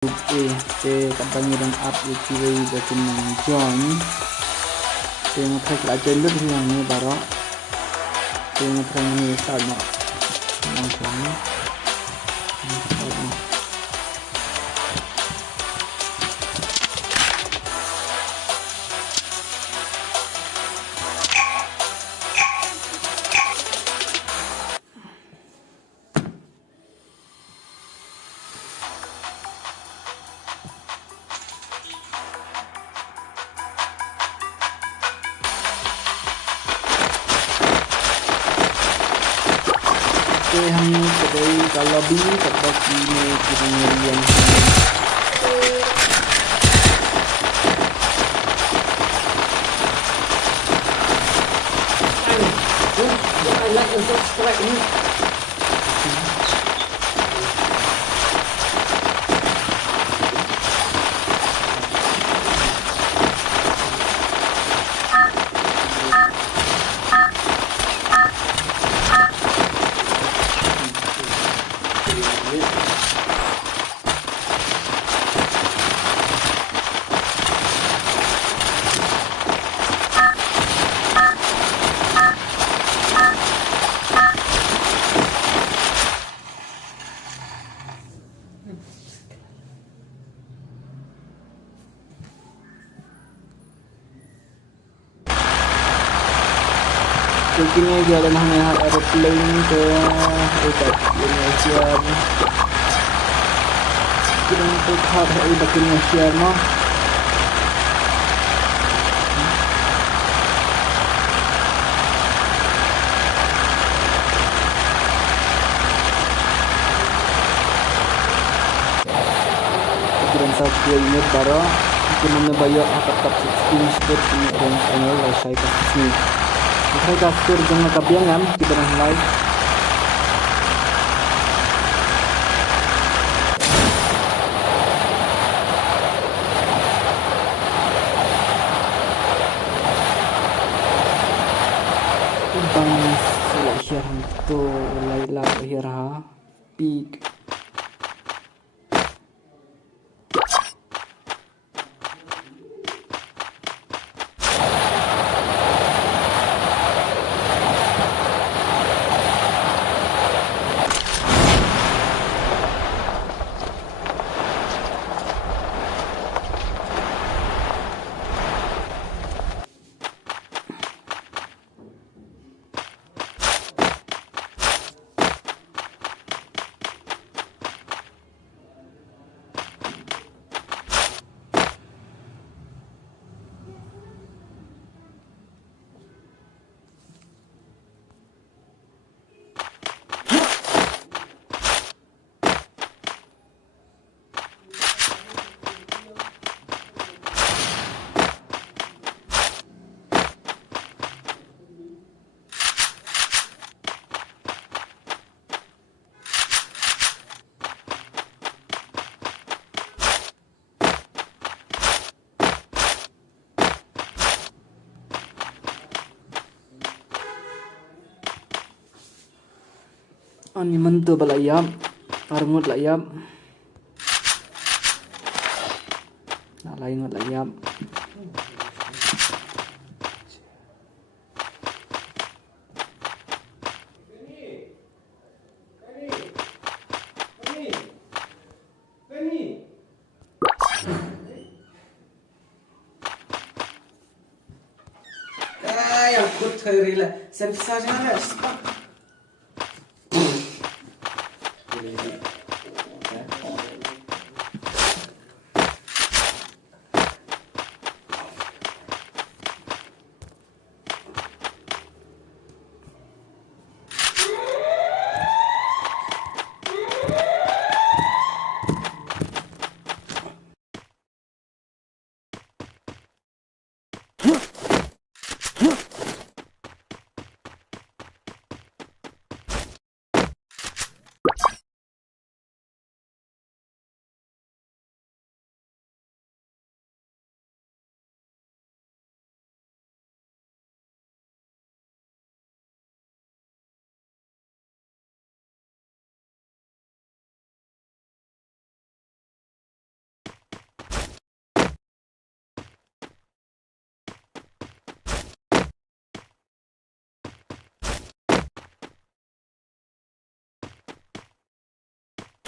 kampanye dan up UTV dan join dengan track aja lebih yang ni baru dengan track ni start nak macam ni. Hanya kedai kalau bini dapat ini kiranya yang like and subscribe ni. Kini jalan hanya aeroplane ke dekat Indonesia. Kita untuk hari dekat Indonesia mah. Kita sampai ini baru kita membayar atap 16 spot ini dan channel saya kasih. Saya kasih dengan kabiangan kita dah live. Bang selesai tu Laila akhirnya peak. Ani mentu balayam, armut layam, nak lain ngot layam. Yang good terila, selfie saja lah.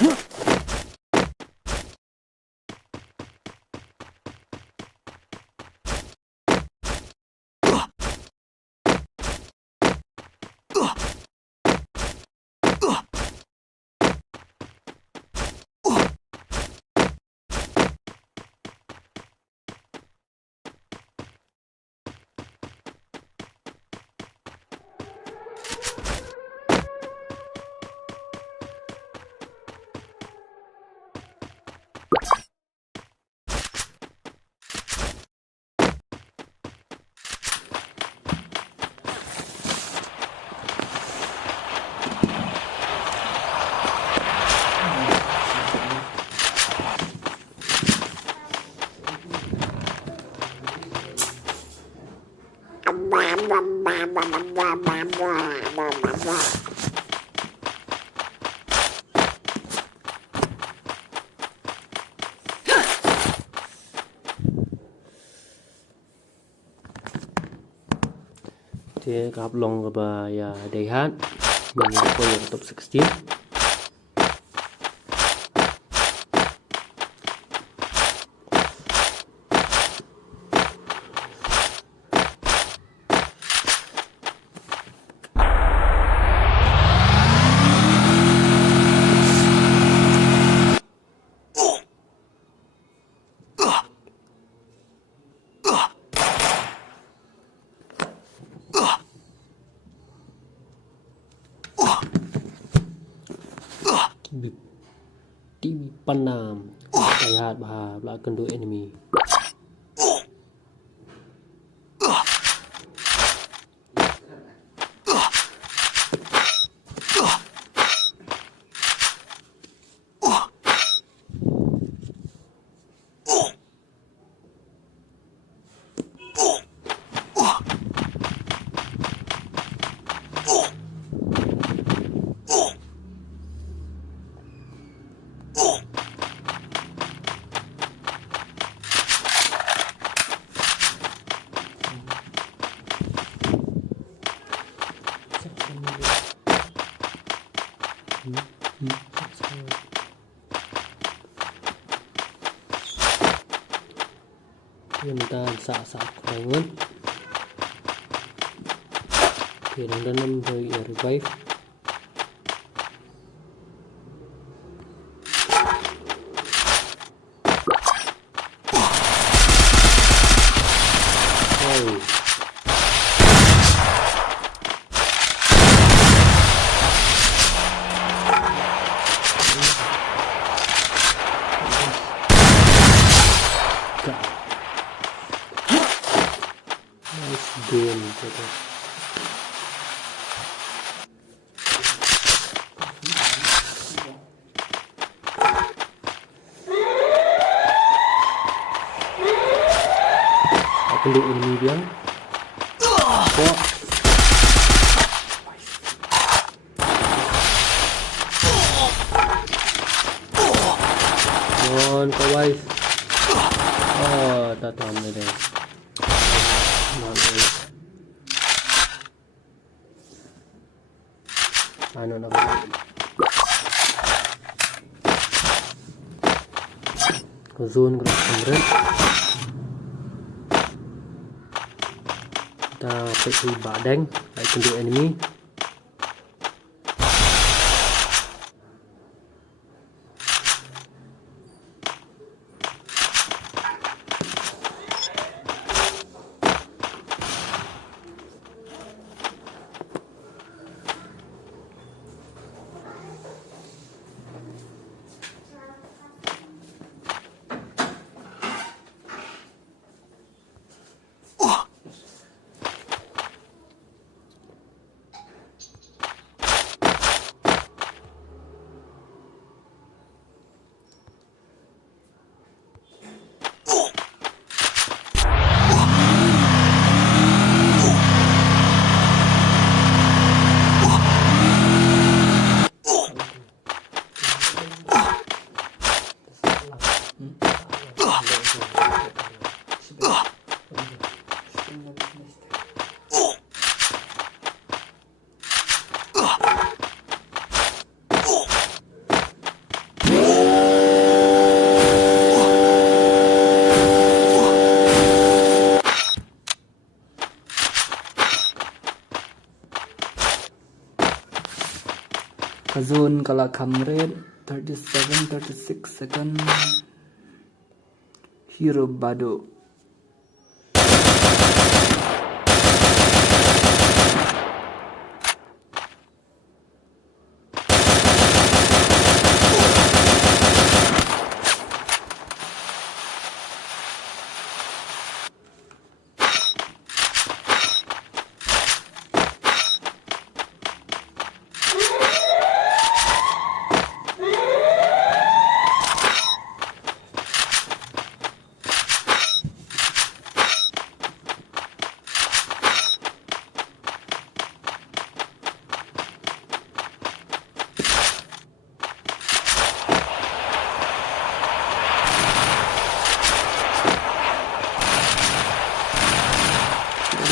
Dia kahap long ba ya dehan mình có yung top 16. Di panam lihat bah belakang dua enemy. Kita saat bangun kita dalam dari revive game gitu. Aku lihat ini dia. Kok Mon kawaii. Oh, tak tahu ni deh. Ano na ba? Zone grab kamera. Kita pakai badang, I can do enemy. Ambon kalah Kamret 36 second. Hero Bado.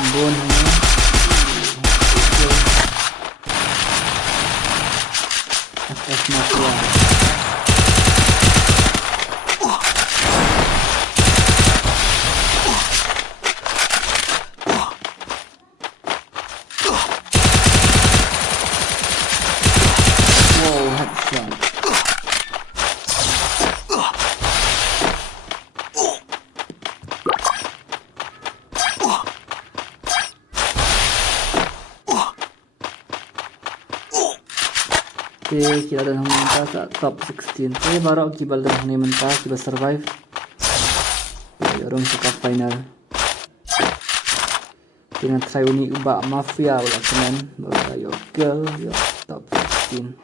Ambon atas mafia. Wow, headshot. Okay, kita dah mentah sa top 16. Okay, baru kibal dah ni mentah, kita survive. Orang suka final. Dengan try uni ubah mafia wala kenan. Baru yo girl yo top 16.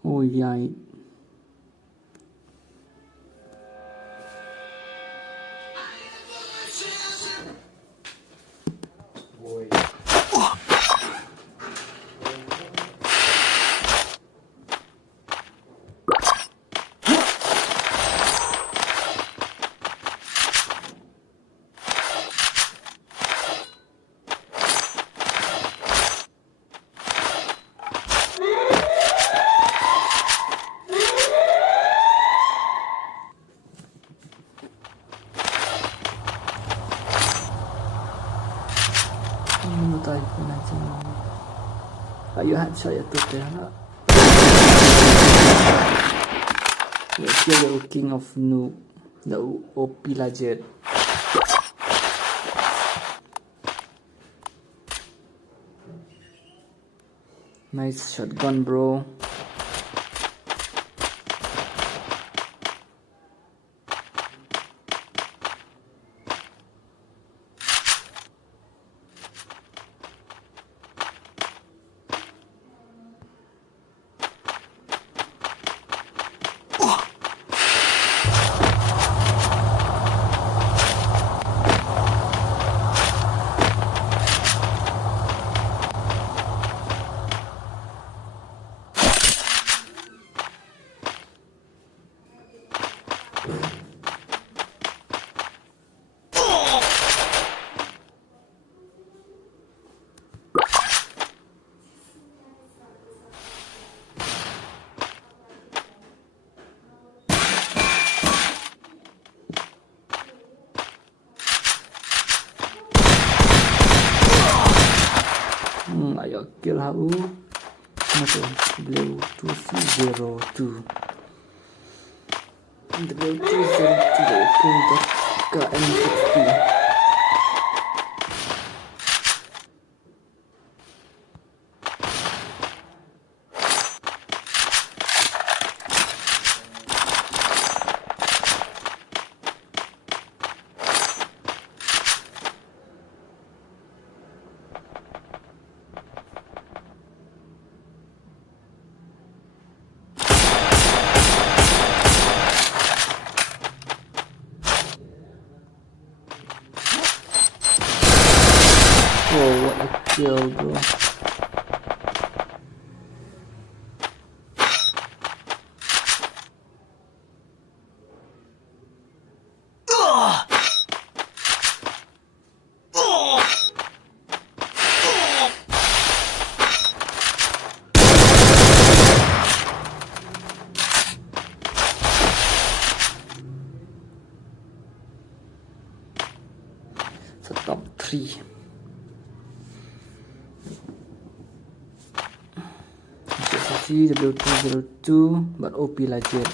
Oh yai. Tayo po natin. Ayo headshot ya tuh ya. Yes, you're the king of noob. The OP legend. Nice shotgun, bro. Ayo kill hau. Macam blue 202. Blue 202 untuk KN60. Whoa, what a kill, bro. 3. Khasi W202 but OP legit.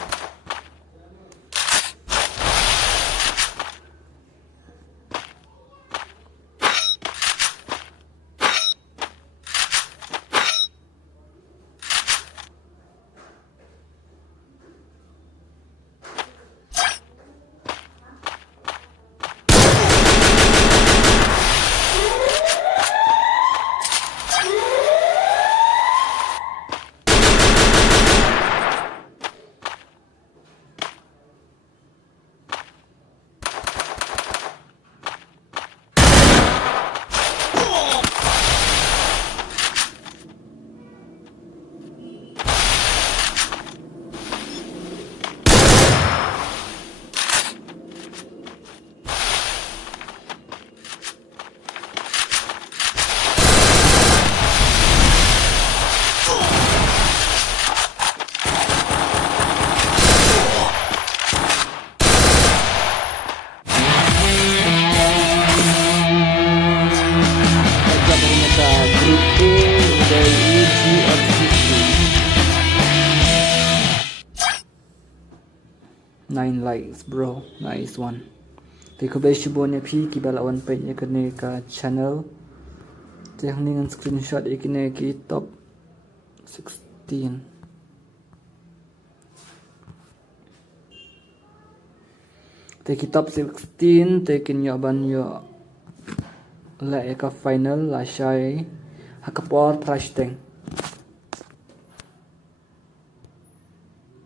Nine likes, bro. Nice one. Thì có bây giờ bọn phi kỳ bà là one page cái này cả channel. Thì hôm nay screenshot cái này cái top 16. Thì cái top 16 thì cái nhỏ ban nhỏ lại cái final là sai hakapor trash tank.